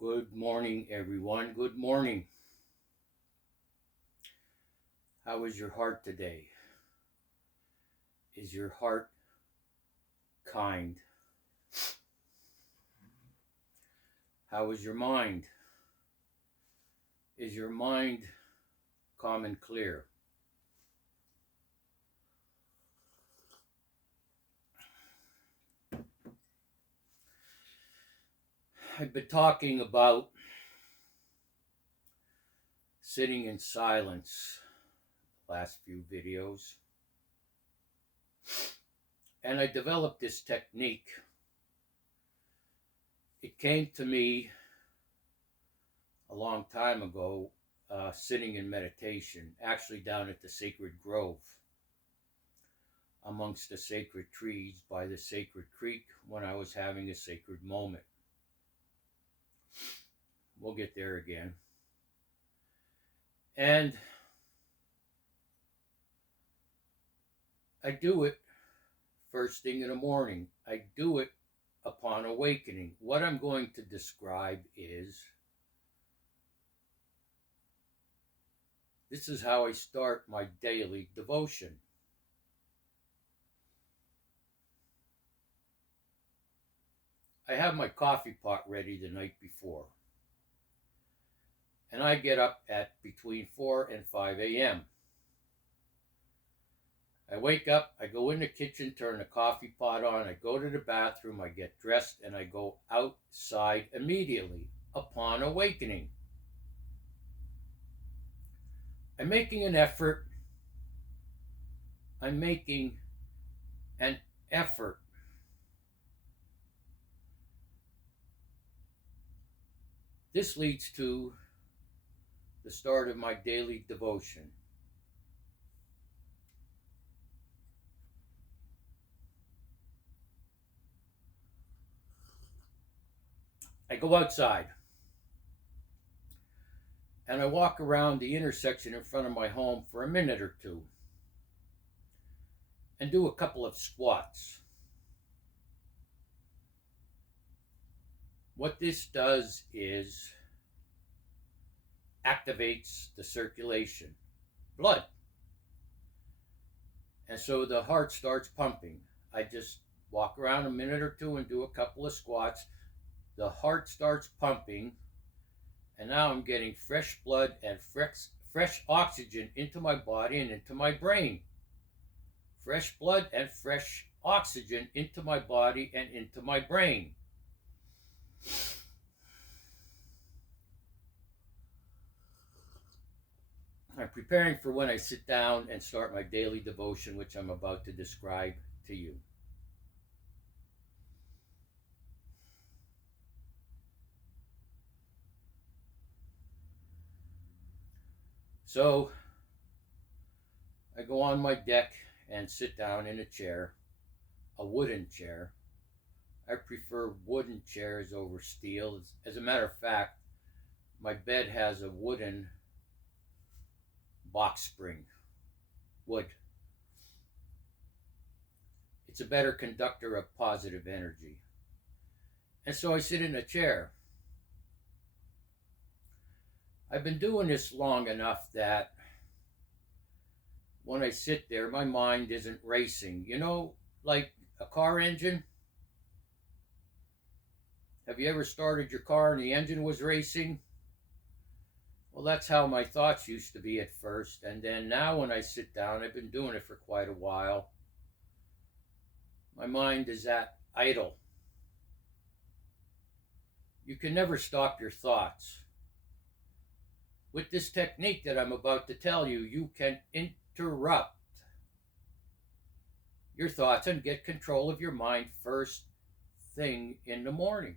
Good morning, everyone. Good morning. How is your heart today? Is your heart kind? How is your mind? Is your mind calm and clear? I've been talking about sitting in silence the last few videos. And I developed this technique. It came to me a long time ago, sitting in meditation, actually down at the Sacred Grove, amongst the sacred trees by the sacred creek when I was having a sacred moment. We'll get there again. And I do it first thing in the morning. I do it upon awakening. What I'm going to describe is this is how I start my daily devotion. I have my coffee pot ready the night before. And I get up at between 4 and 5 a.m. I wake up, I go in the kitchen, turn the coffee pot on, I go to the bathroom, I get dressed, and I go outside immediately upon awakening. I'm making an effort. I'm making an effort. This leads to the start of my daily devotion. I go outside and I walk around the intersection in front of my home for a minute or two and do a couple of squats. What this does is activates the circulation, blood. And so the heart starts pumping. I just walk around a minute or two and do a couple of squats. The heart starts pumping, and now I'm getting fresh blood and fresh oxygen into my body and into my brain. Fresh blood and fresh oxygen into my body and into my brain. I'm preparing for when I sit down and start my daily devotion, which I'm about to describe to you. So I go on my deck and sit down in a chair, a wooden chair. I prefer wooden chairs over steel. As a matter of fact, my bed has a wooden box spring, wood. It's a better conductor of positive energy. And so I sit in a chair. I've been doing this long enough that when I sit there, my mind isn't racing. You know, like a car engine? Have you ever started your car and the engine was racing? Well, that's how my thoughts used to be at first. And then now when I sit down, I've been doing it for quite a while, my mind is at idle. You can never stop your thoughts. With this technique that I'm about to tell you, you can interrupt your thoughts and get control of your mind first thing in the morning.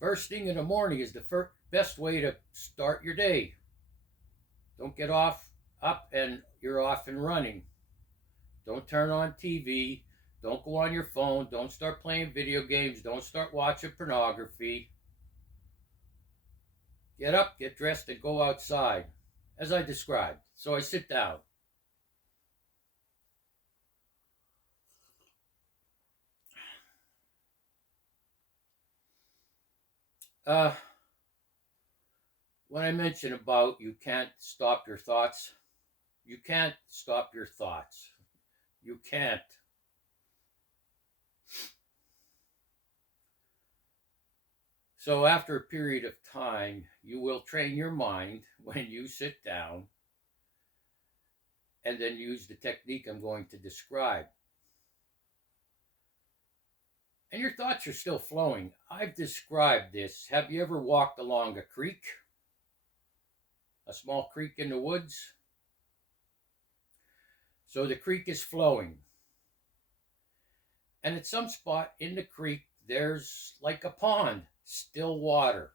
First thing in the morning is the best way to start your day. Don't get up and you're off and running. Don't turn on TV. Don't go on your phone. Don't start playing video games. Don't start watching pornography. Get up, get dressed, and go outside, as I described. So I sit down. When I mentioned about you can't stop your thoughts, you can't stop your thoughts. You can't. So after a period of time, you will train your mind when you sit down and then use the technique I'm going to describe. And your thoughts are still flowing. I've described this. Have you ever walked along a creek? A small creek in the woods? So the creek is flowing. And at some spot in the creek, there's like a pond, still water.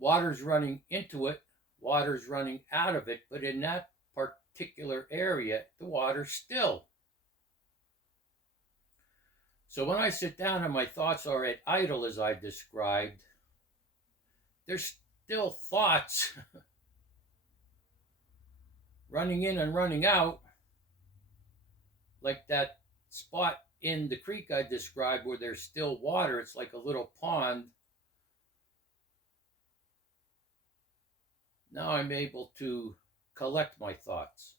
Water's running into it, water's running out of it, but in that particular area, the water's still. So when I sit down and my thoughts are at idle, as I described, there's still thoughts running in and running out, like that spot in the creek I described where there's still water. It's like a little pond. Now I'm able to collect my thoughts.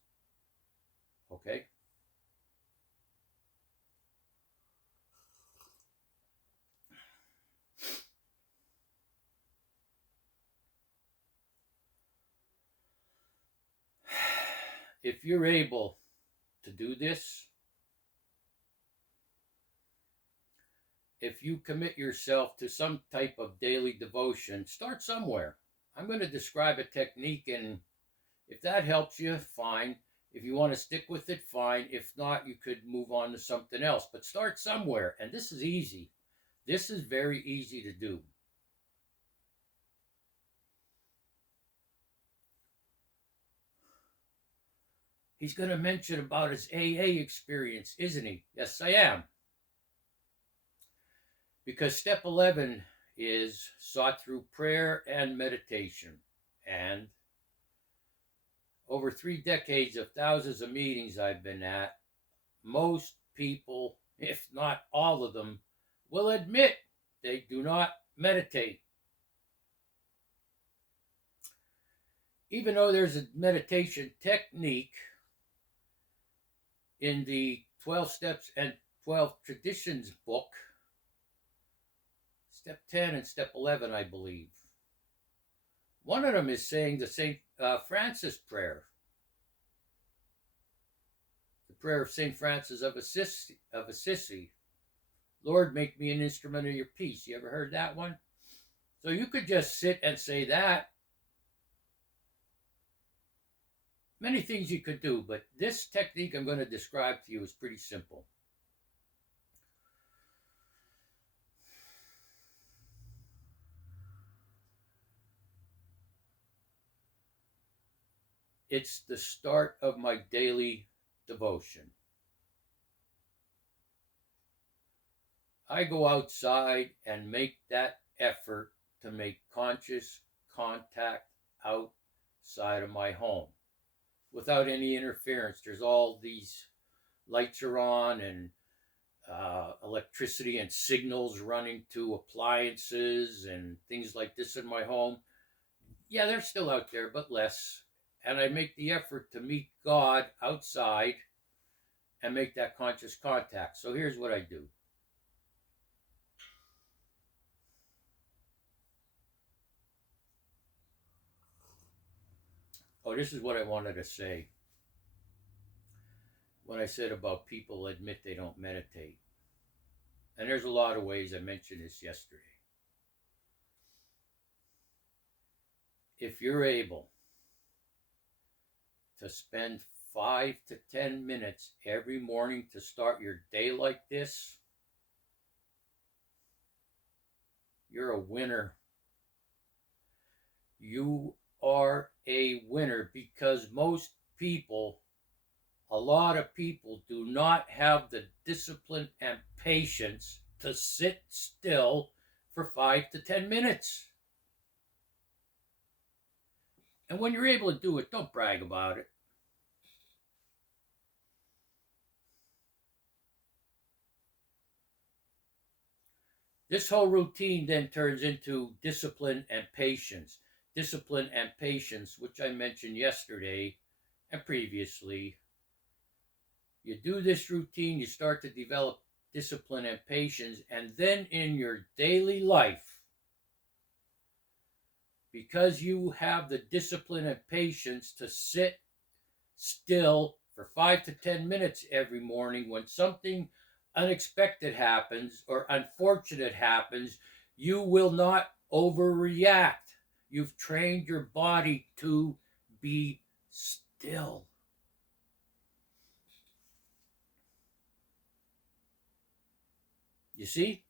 Okay? If you're able to do this, if you commit yourself to some type of daily devotion, start somewhere. I'm going to describe a technique, and if that helps you, fine. If you want to stick with it, fine. If not, you could move on to something else. But start somewhere, and this is easy. This is very easy to do. He's going to mention about his AA experience, isn't he? Yes, I am. Because step 11 is sought through prayer and meditation. And over 3 decades of thousands of meetings I've been at, most people, if not all of them, will admit they do not meditate. Even though there's a meditation technique in the 12 Steps and 12 Traditions book, Step 10 and Step 11, I believe. One of them is saying the St. Francis prayer. The prayer of St. Francis of Assisi. Lord, make me an instrument of your peace. You ever heard that one? So you could just sit and say that. Many things you could do, but this technique I'm going to describe to you is pretty simple. It's the start of my daily devotion. I go outside and make that effort to make conscious contact outside of my home without any interference. There's all these lights are on and electricity and signals running to appliances and things like this in my home. Yeah, they're still out there, but less. And I make the effort to meet God outside and make that conscious contact. So here's what I do. Oh, this is what I wanted to say when I said about people admit they don't meditate. And there's a lot of ways. I mentioned this yesterday. If you're able to spend 5 to 10 minutes every morning to start your day like this, you're a winner. You are a winner, because most people, a lot of people, do not have the discipline and patience to sit still for 5 to 10 minutes. And when you're able to do it, don't brag about it. This whole routine then turns into discipline and patience. Discipline and patience, which I mentioned yesterday and previously. You do this routine, you start to develop discipline and patience, and then in your daily life, because you have the discipline and patience to sit still for 5 to 10 minutes every morning when something unexpected happens or unfortunate happens, you will not overreact. You've trained your body to be still. You see?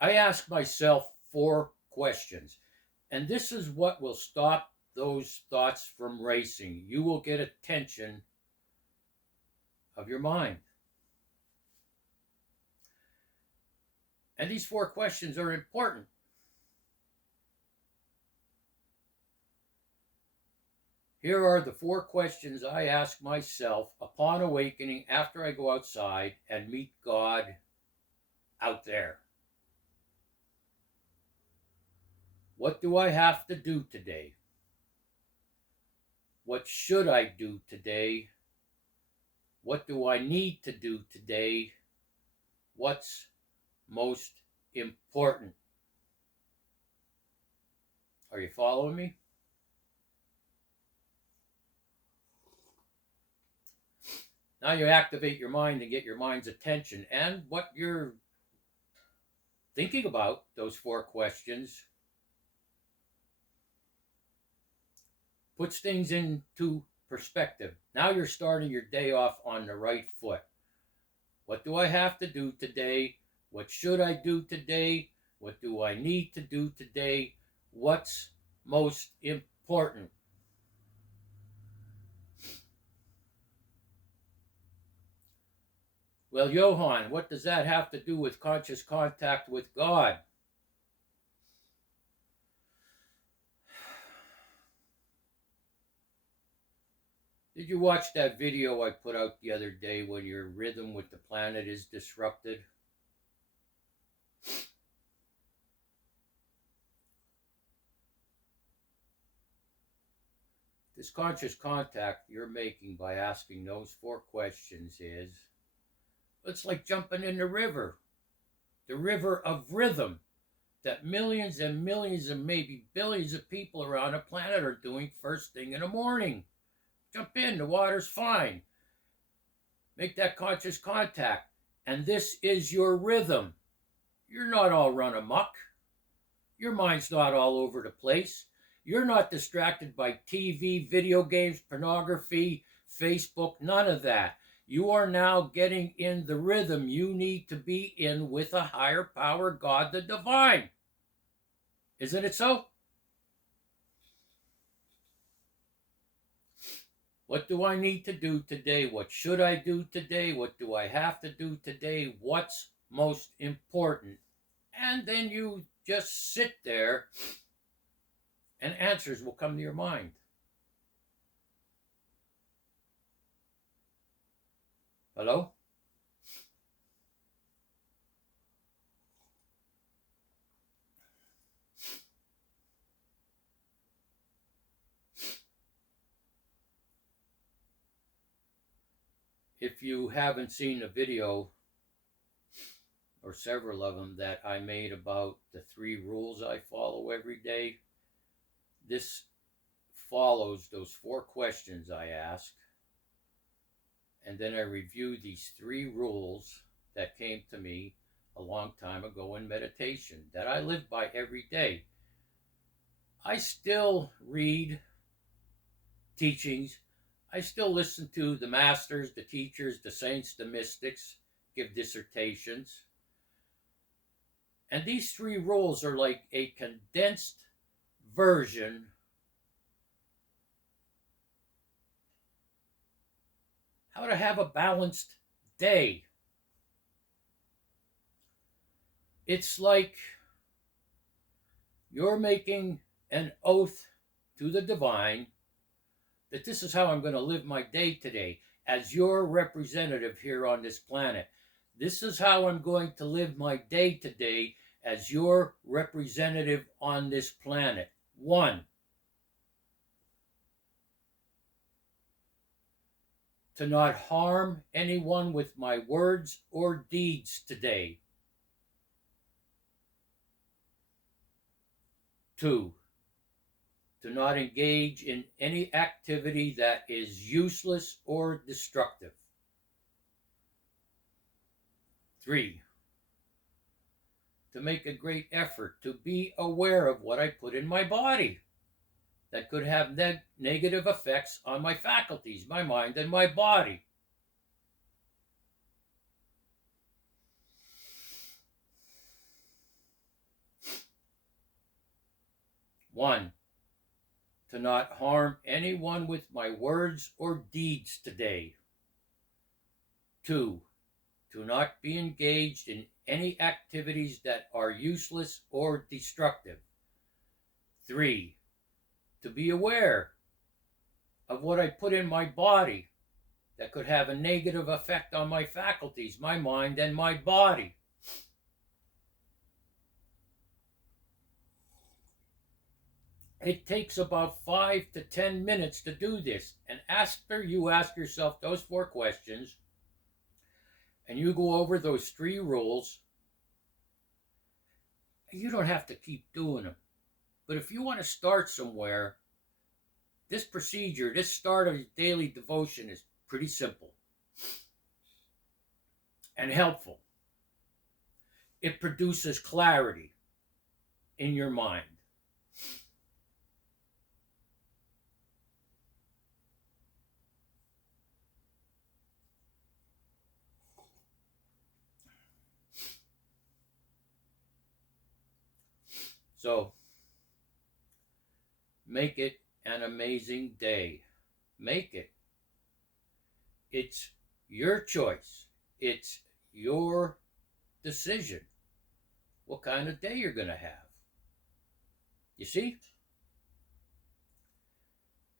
I ask myself 4 questions, and this is what will stop those thoughts from racing. You will get attention of your mind. And these 4 questions are important. Here are the 4 questions I ask myself upon awakening after I go outside and meet God out there. What do I have to do today? What should I do today? What do I need to do today? What's most important? Are you following me? Now you activate your mind and get your mind's attention, and what you're thinking about, those 4 questions, puts things into perspective. Now you're starting your day off on the right foot. What do I have to do today? What should I do today? What do I need to do today? What's most important? Well, Johann, what does that have to do with conscious contact with God? Did you watch that video I put out the other day when your rhythm with the planet is disrupted? This conscious contact you're making by asking those 4 questions is, it's like jumping in the river of rhythm that millions and millions and maybe billions of people around the planet are doing first thing in the morning. Jump in, the water's fine. Make that conscious contact. And this is your rhythm. You're not all run amok. Your mind's not all over the place. You're not distracted by TV, video games, pornography, Facebook, none of that. You are now getting in the rhythm you need to be in with a higher power, God the divine. Isn't it so? What do I need to do today? What should I do today? What do I have to do today? What's most important? And then you just sit there and answers will come to your mind. Hello? If you haven't seen a video or several of them that I made about the 3 rules I follow every day, this follows those 4 questions I ask, and then I review these 3 rules that came to me a long time ago in meditation that I live by every day. I still read teachings. I still listen to the masters, the teachers, the saints, the mystics give dissertations. And these 3 rules are like a condensed version how to have a balanced day. It's like you're making an oath to the divine that this is how I'm going to live my day today as your representative here on this planet. This is how I'm going to live my day today as your representative on this planet. 1, to not harm anyone with my words or deeds today. 2, to not engage in any activity that is useless or destructive. 3, to make a great effort to be aware of what I put in my body that could have negative effects on my faculties, my mind, and my body. 1, to not harm anyone with my words or deeds today. 2, to not be engaged in any activities that are useless or destructive. 3, to be aware of what I put in my body that could have a negative effect on my faculties, my mind, and my body. It takes about 5 to 10 minutes to do this. And after you ask yourself those 4 questions, and you go over those 3 rules, you don't have to keep doing them. But if you want to start somewhere, this procedure, this start of daily devotion is pretty simple and helpful. It produces clarity in your mind. So, make it an amazing day. Make it. It's your choice. It's your decision what kind of day you're going to have. You see?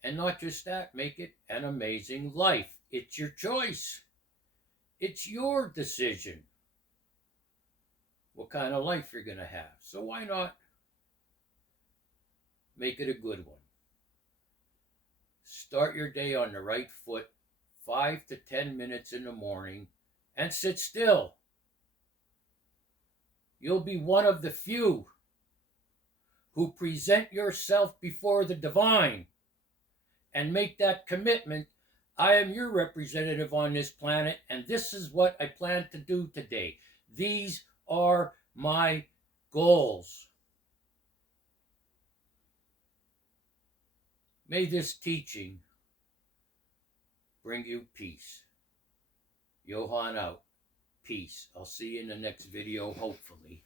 And not just that, make it an amazing life. It's your choice. It's your decision what kind of life you're going to have. So why not make it a good one? Start your day on the right foot, 5 to 10 minutes in the morning, and sit still. You'll be one of the few who present yourself before the divine and make that commitment. I am your representative on this planet, and this is what I plan to do today. These are my goals. May this teaching bring you peace. Johan out. Peace. I'll see you in the next video, hopefully.